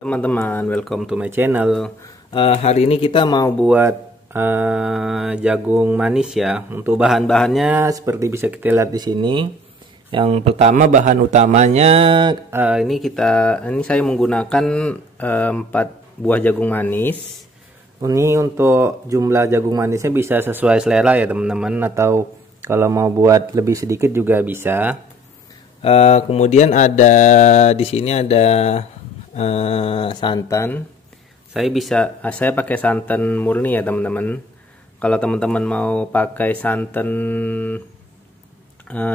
Teman-teman, welcome to my channel. Hari ini kita mau buat jagung manis ya. Untuk bahan-bahannya seperti bisa kita lihat di sini. Yang pertama bahan utamanya ini saya menggunakan 4 buah jagung manis. Ini untuk jumlah jagung manisnya bisa sesuai selera ya teman-teman, atau kalau mau buat lebih sedikit juga bisa. Kemudian di sini ada santan. Saya pakai santan murni ya teman-teman. Kalau teman-teman mau pakai santan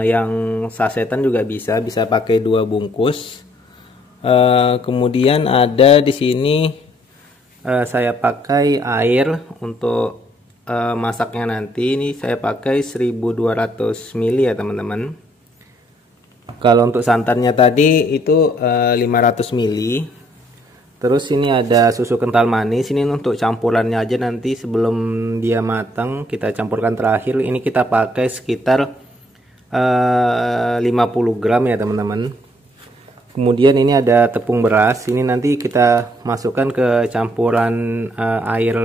yang sasetan juga bisa pakai 2 bungkus. Kemudian ada di sini saya pakai air untuk masaknya nanti. Ini saya pakai 1200 ml ya teman-teman. Kalau untuk santannya tadi itu 500 ml. Terus ini ada susu kental manis. Ini untuk campurannya aja, nanti sebelum dia matang kita campurkan terakhir. Ini kita pakai sekitar 50 gram ya teman-teman. Kemudian ini ada tepung beras. Ini nanti kita masukkan ke campuran air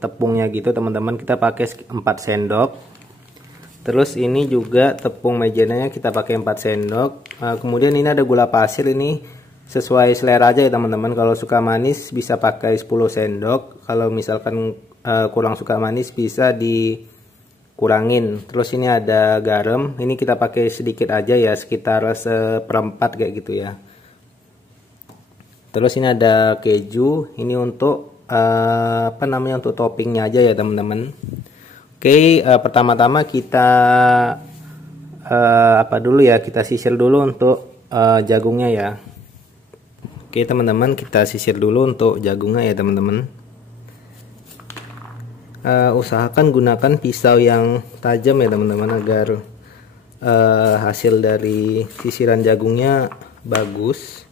tepungnya gitu teman-teman. Kita pakai 4 sendok. Terus ini juga tepung maizenanya kita pakai 4 sendok. Kemudian ini ada gula pasir, ini sesuai selera aja ya teman-teman. Kalau suka manis bisa pakai 10 sendok. Kalau misalkan kurang suka manis bisa dikurangin. Terus ini ada garam, ini kita pakai sedikit aja ya, sekitar 1/4 kayak gitu ya. Terus ini ada keju, ini untuk untuk toppingnya aja ya teman-teman. Oke, pertama-tama kita kita sisir dulu untuk jagungnya ya. Oke teman-teman, kita sisir dulu untuk jagungnya ya teman-teman. Usahakan gunakan pisau yang tajam ya teman-teman, agar hasil dari sisiran jagungnya bagus.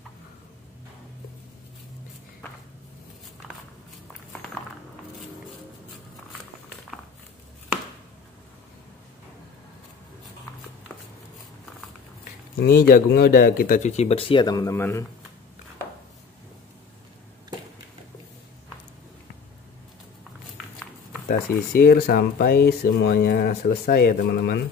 Ini jagungnya udah kita cuci bersih ya teman-teman. Kita sisir sampai semuanya selesai ya teman-teman.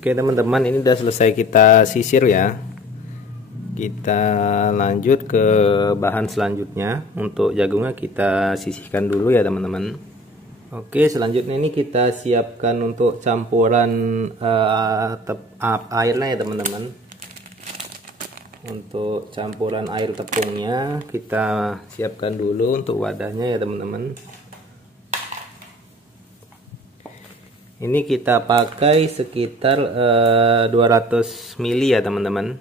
Oke teman-teman, ini udah selesai kita sisir ya. Kita lanjut ke bahan selanjutnya. Untuk jagungnya kita sisihkan dulu ya teman-teman. Oke, selanjutnya ini kita siapkan untuk campuran airnya ya teman-teman. Untuk campuran air tepungnya kita siapkan dulu untuk wadahnya ya teman-teman. Ini kita pakai sekitar 200 ml ya teman-teman.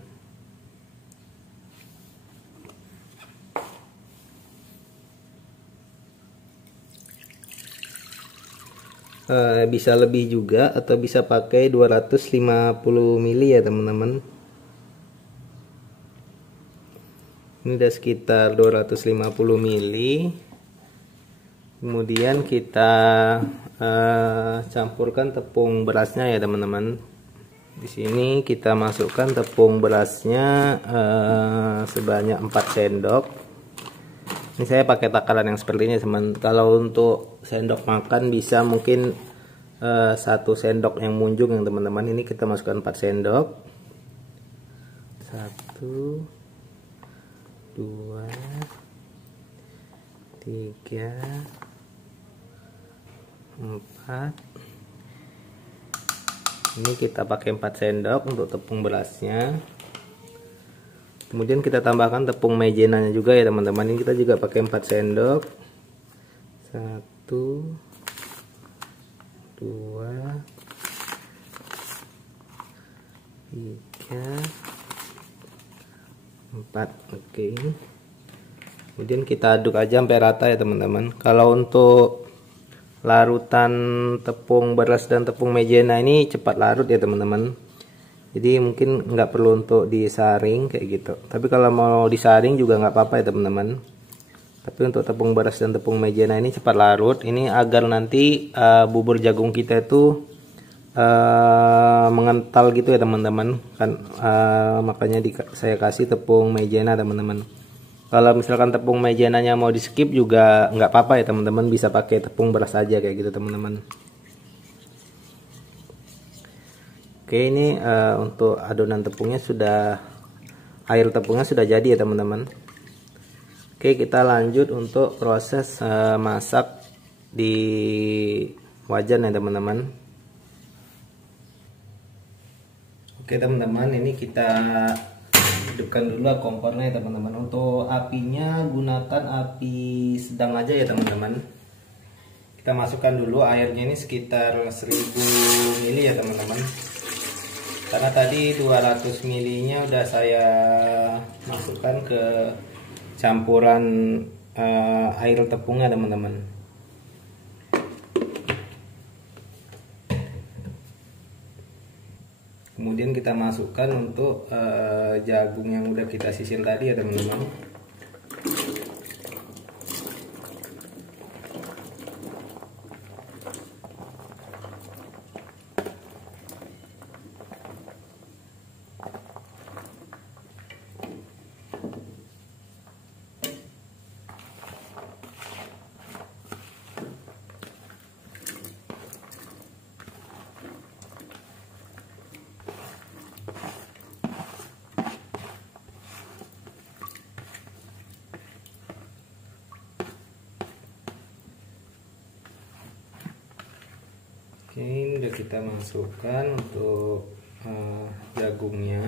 Bisa lebih juga atau bisa pakai 250 ml ya teman-teman. Ini udah sekitar 250 ml. Kemudian kita campurkan tepung berasnya ya teman-teman. Di sini kita masukkan tepung berasnya sebanyak 4 sendok. Ini saya pakai takaran yang seperti ini teman. Kalau untuk sendok makan bisa mungkin 1 sendok yang munjung yang teman-teman. Ini kita masukkan 4 sendok. 1 2 3 4. Ini kita pakai 4 sendok untuk tepung berasnya. Kemudian kita tambahkan tepung maizenanya juga ya teman-teman. Ini kita juga pakai 4 sendok. 1 2, 3, 4. Oke. Kemudian kita aduk aja sampai rata ya teman-teman. Kalau untuk larutan tepung beras dan tepung maizena ini cepat larut ya teman-teman. Jadi mungkin nggak perlu untuk disaring kayak gitu. Tapi kalau mau disaring juga nggak apa-apa ya teman-teman. Tapi untuk tepung beras dan tepung maizena ini cepat larut. Ini agar nanti bubur jagung kita itu mengental gitu ya teman-teman. Kan makanya saya kasih tepung maizena teman-teman. Kalau misalkan tepung maizenanya mau di skip juga nggak apa-apa ya teman-teman, bisa pakai tepung beras aja kayak gitu teman-teman. Oke, ini untuk adonan tepungnya sudah, air tepungnya sudah jadi ya teman-teman. Oke, kita lanjut untuk proses masak di wajan ya teman-teman. Oke teman-teman, ini kita hidupkan dulu kompornya ya teman-teman. Untuk apinya gunakan api sedang aja ya teman-teman. Kita masukkan dulu airnya ini sekitar 1000 ml ya teman-teman. Karena tadi 200 ml nya udah saya masukkan ke campuran air tepungnya teman-teman. Kemudian kita masukkan untuk jagung yang udah kita sisir tadi ya teman-teman. Oke, ini udah kita masukkan untuk jagungnya.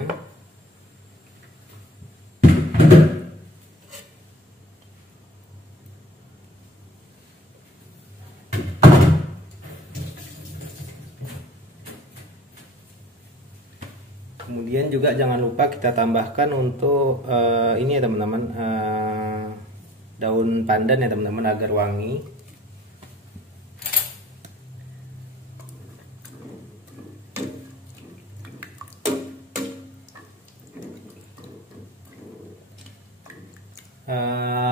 Kemudian juga jangan lupa kita tambahkan untuk ini ya teman-teman, daun pandan ya teman-teman agar wangi.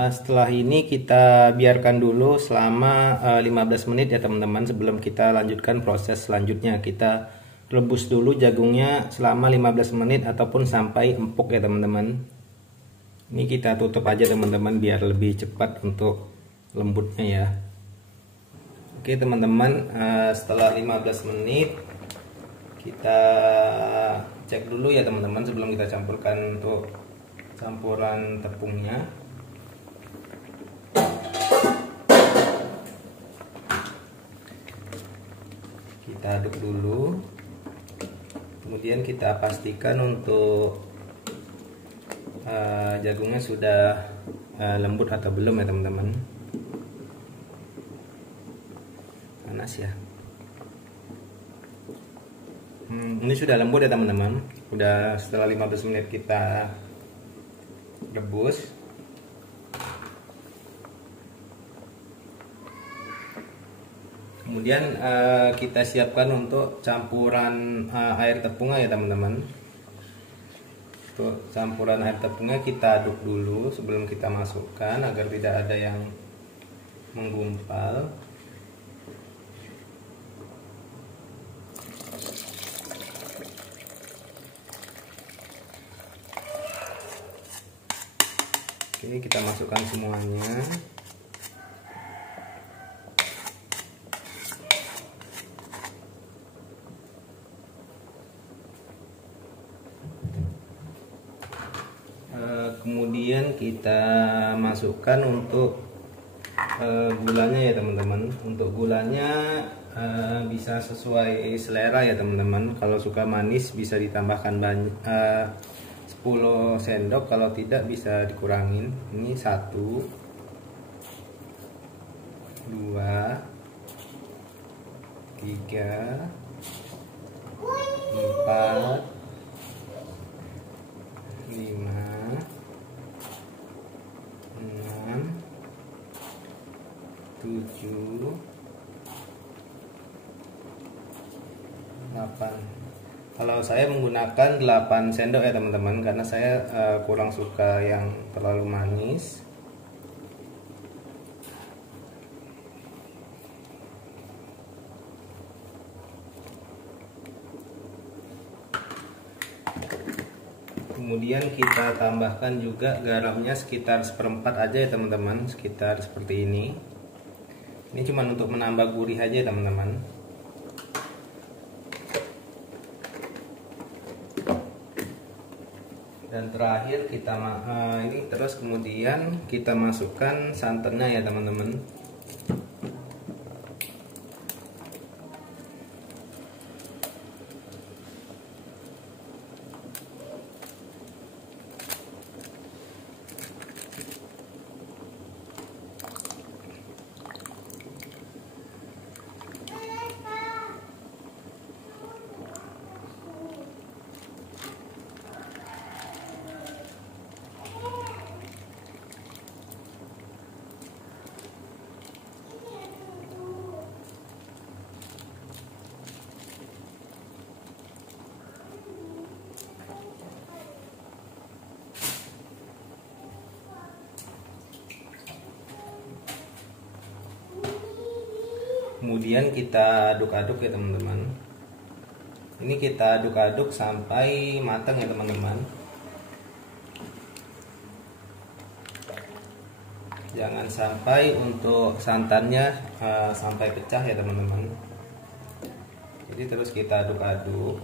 Setelah ini kita biarkan dulu selama 15 menit ya teman-teman, sebelum kita lanjutkan proses selanjutnya. Kita rebus dulu jagungnya selama 15 menit ataupun sampai empuk ya teman-teman. Ini kita tutup aja teman-teman biar lebih cepat untuk lembutnya ya. Oke teman-teman, setelah 15 menit kita cek dulu ya teman-teman sebelum kita campurkan untuk campuran tepungnya. Kita aduk dulu, kemudian kita pastikan untuk jagungnya sudah lembut atau belum ya teman-teman. Panas ya. Ini sudah lembut ya teman-teman. Udah setelah 15 menit kita rebus. Kemudian kita siapkan untuk campuran air tepungnya ya teman-teman. Untuk campuran air tepungnya kita aduk dulu sebelum kita masukkan agar tidak ada yang menggumpal. Oke, kita masukkan semuanya. Kemudian kita masukkan untuk gulanya ya teman-teman. Untuk gulanya bisa sesuai selera ya teman-teman. Kalau suka manis bisa ditambahkan 10 sendok, kalau tidak bisa dikurangin. Ini 1, 2, 3, 4, 5, 6, 7, 8. Kalau saya menggunakan 8 sendok ya teman-teman, karena saya kurang suka yang terlalu manis. Kemudian kita tambahkan juga garamnya sekitar 1/4 aja ya teman-teman, sekitar seperti ini. Ini cuma untuk menambah gurih aja teman-teman. Dan terakhir kita ini terus kemudian kita masukkan santannya ya teman-teman. Kemudian kita aduk-aduk ya teman-teman. Ini kita aduk-aduk sampai matang ya teman-teman. Jangan sampai untuk santannya sampai pecah ya teman-teman. Jadi terus kita aduk-aduk.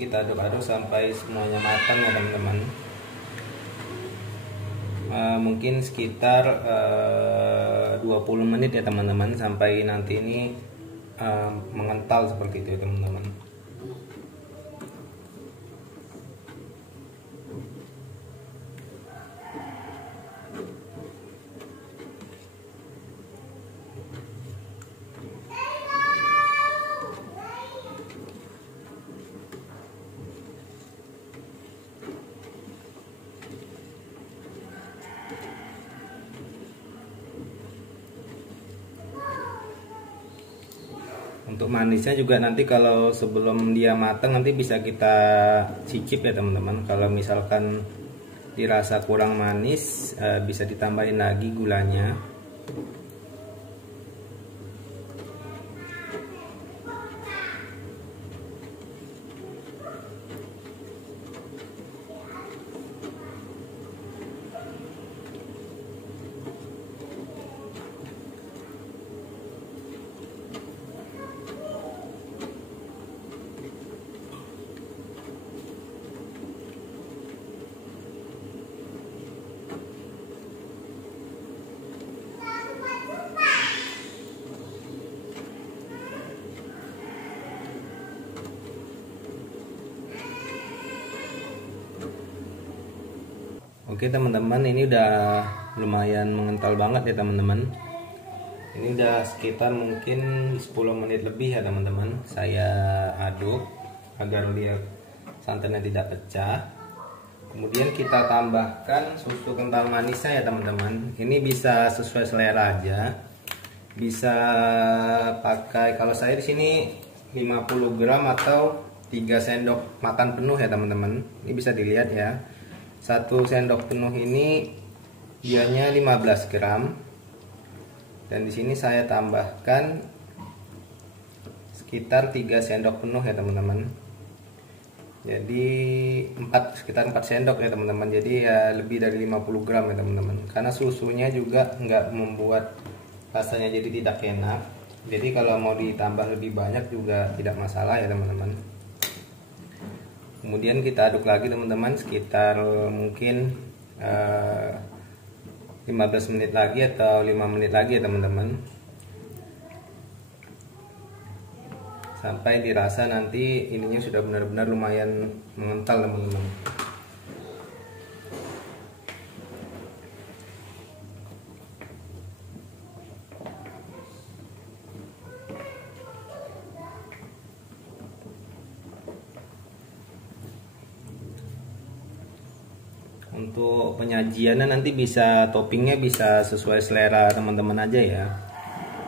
Kita aduk-aduk sampai semuanya matang ya teman-teman. Mungkin sekitar 20 menit ya teman-teman, sampai nanti ini mengental seperti itu ya teman-teman. Untuk manisnya juga nanti kalau sebelum dia matang nanti bisa kita cicip ya teman-teman. Kalau misalkan dirasa kurang manis, bisa ditambahin lagi gulanya. Oke teman-teman, ini udah lumayan mengental banget ya teman-teman. Ini udah sekitar mungkin 10 menit lebih ya teman-teman. Saya aduk agar dia santannya tidak pecah. Kemudian kita tambahkan susu kental manisnya ya teman-teman. Ini bisa sesuai selera aja. Bisa pakai, kalau saya di sini 50 gram atau 3 sendok makan penuh ya teman-teman. Ini bisa dilihat ya. 1 sendok penuh ini dianya 15 gram. Dan di sini saya tambahkan sekitar 3 sendok penuh ya teman-teman. Jadi sekitar 4 sendok ya teman-teman. Jadi ya lebih dari 50 gram ya teman-teman. Karena susunya juga nggak membuat rasanya jadi tidak enak. Jadi kalau mau ditambah lebih banyak juga tidak masalah ya teman-teman. Kemudian kita aduk lagi teman-teman sekitar mungkin 15 menit lagi atau 5 menit lagi ya teman-teman. Sampai dirasa nanti ininya sudah benar-benar lumayan mengental teman-teman. Untuk penyajiannya nanti bisa toppingnya bisa sesuai selera teman-teman aja ya.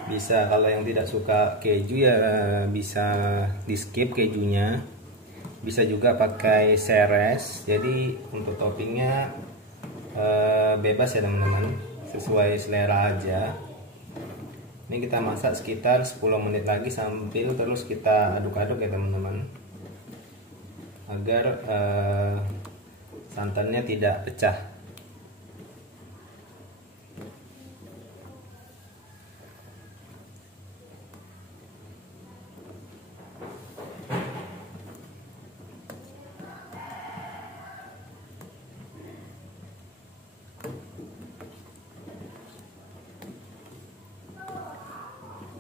Bisa kalau yang tidak suka keju ya bisa di skip kejunya. Bisa juga pakai seres. Jadi untuk toppingnya bebas ya teman-teman, sesuai selera aja. Ini kita masak sekitar 10 menit lagi sambil terus kita aduk-aduk ya teman-teman, agar santannya tidak pecah.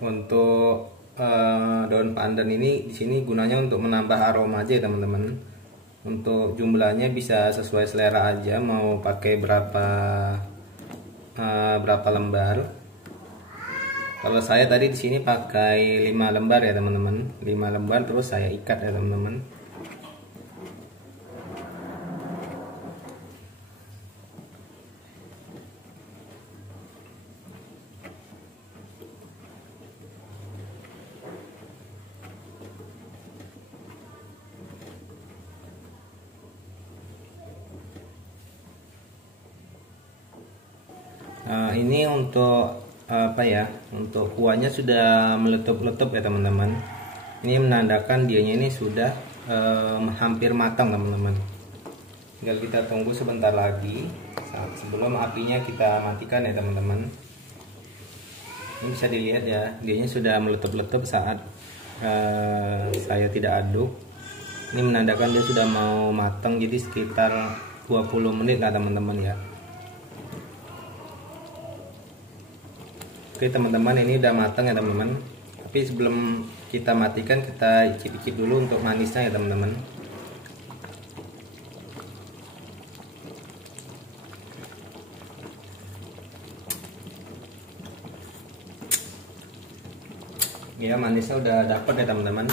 Untuk daun pandan ini di sini gunanya untuk menambah aroma aja ya teman-teman. Untuk jumlahnya bisa sesuai selera aja, mau pakai berapa lembar. Kalau saya tadi di sini pakai 5 lembar ya teman-teman, 5 lembar terus saya ikat ya teman-teman. Nah, ini untuk apa ya? Untuk kuahnya sudah meletup-letup ya teman-teman. Ini menandakan dianya ini sudah hampir matang teman-teman. Tinggal kita tunggu sebentar lagi sebelum apinya kita matikan ya teman-teman. Ini bisa dilihat ya, dianya sudah meletup-letup saat saya tidak aduk. Ini menandakan dia sudah mau matang, jadi sekitar 20 menit lah teman-teman ya. Oke teman-teman, ini udah matang ya teman-teman. Tapi sebelum kita matikan, kita icip-icip dulu untuk manisnya ya teman-teman. Ya, manisnya udah dapet ya teman-teman,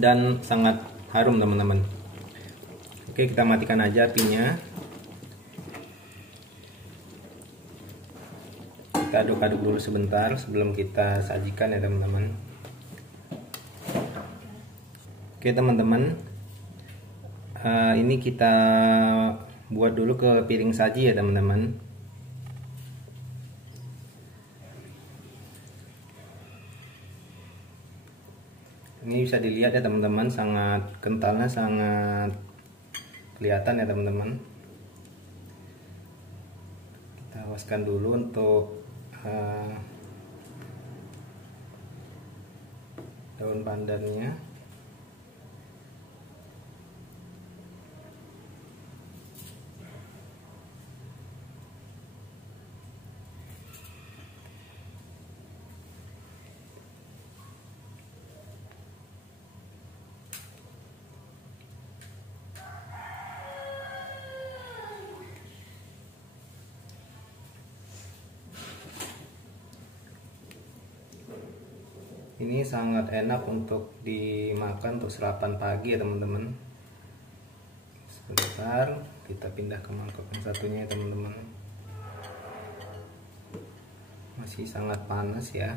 dan sangat harum teman-teman. Oke, kita matikan aja apinya. Kita aduk-aduk dulu sebentar sebelum kita sajikan ya teman-teman. Oke teman-teman, ini kita buat dulu ke piring saji ya teman-teman. Ini bisa dilihat ya teman-teman, sangat kentalnya, sangat kelihatan ya teman-teman. Kita awaaskan dulu untuk daun pandannya. Ini sangat enak untuk dimakan untuk sarapan pagi ya teman-teman. Sebentar, kita pindah ke mangkok yang satunya ya teman-teman. Masih sangat panas ya.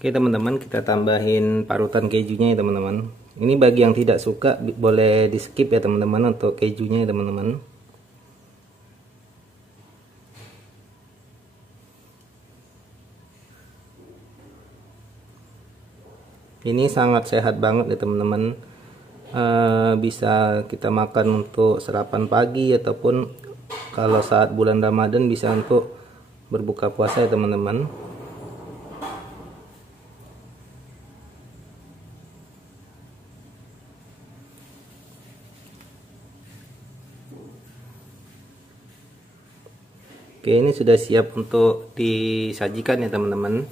Oke teman-teman, kita tambahin parutan kejunya ya teman-teman. Ini bagi yang tidak suka boleh di skip ya teman-teman untuk kejunya ya teman-teman. Ini sangat sehat banget ya teman-teman. Bisa kita makan untuk sarapan pagi ataupun kalau saat bulan Ramadan bisa untuk berbuka puasa ya teman-teman. Oke, ini sudah siap untuk disajikan ya teman-teman.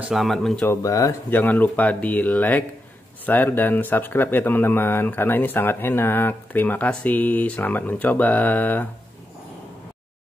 Selamat mencoba. Jangan lupa di like, share, dan subscribe ya teman-teman, karena ini sangat enak. Terima kasih, selamat mencoba.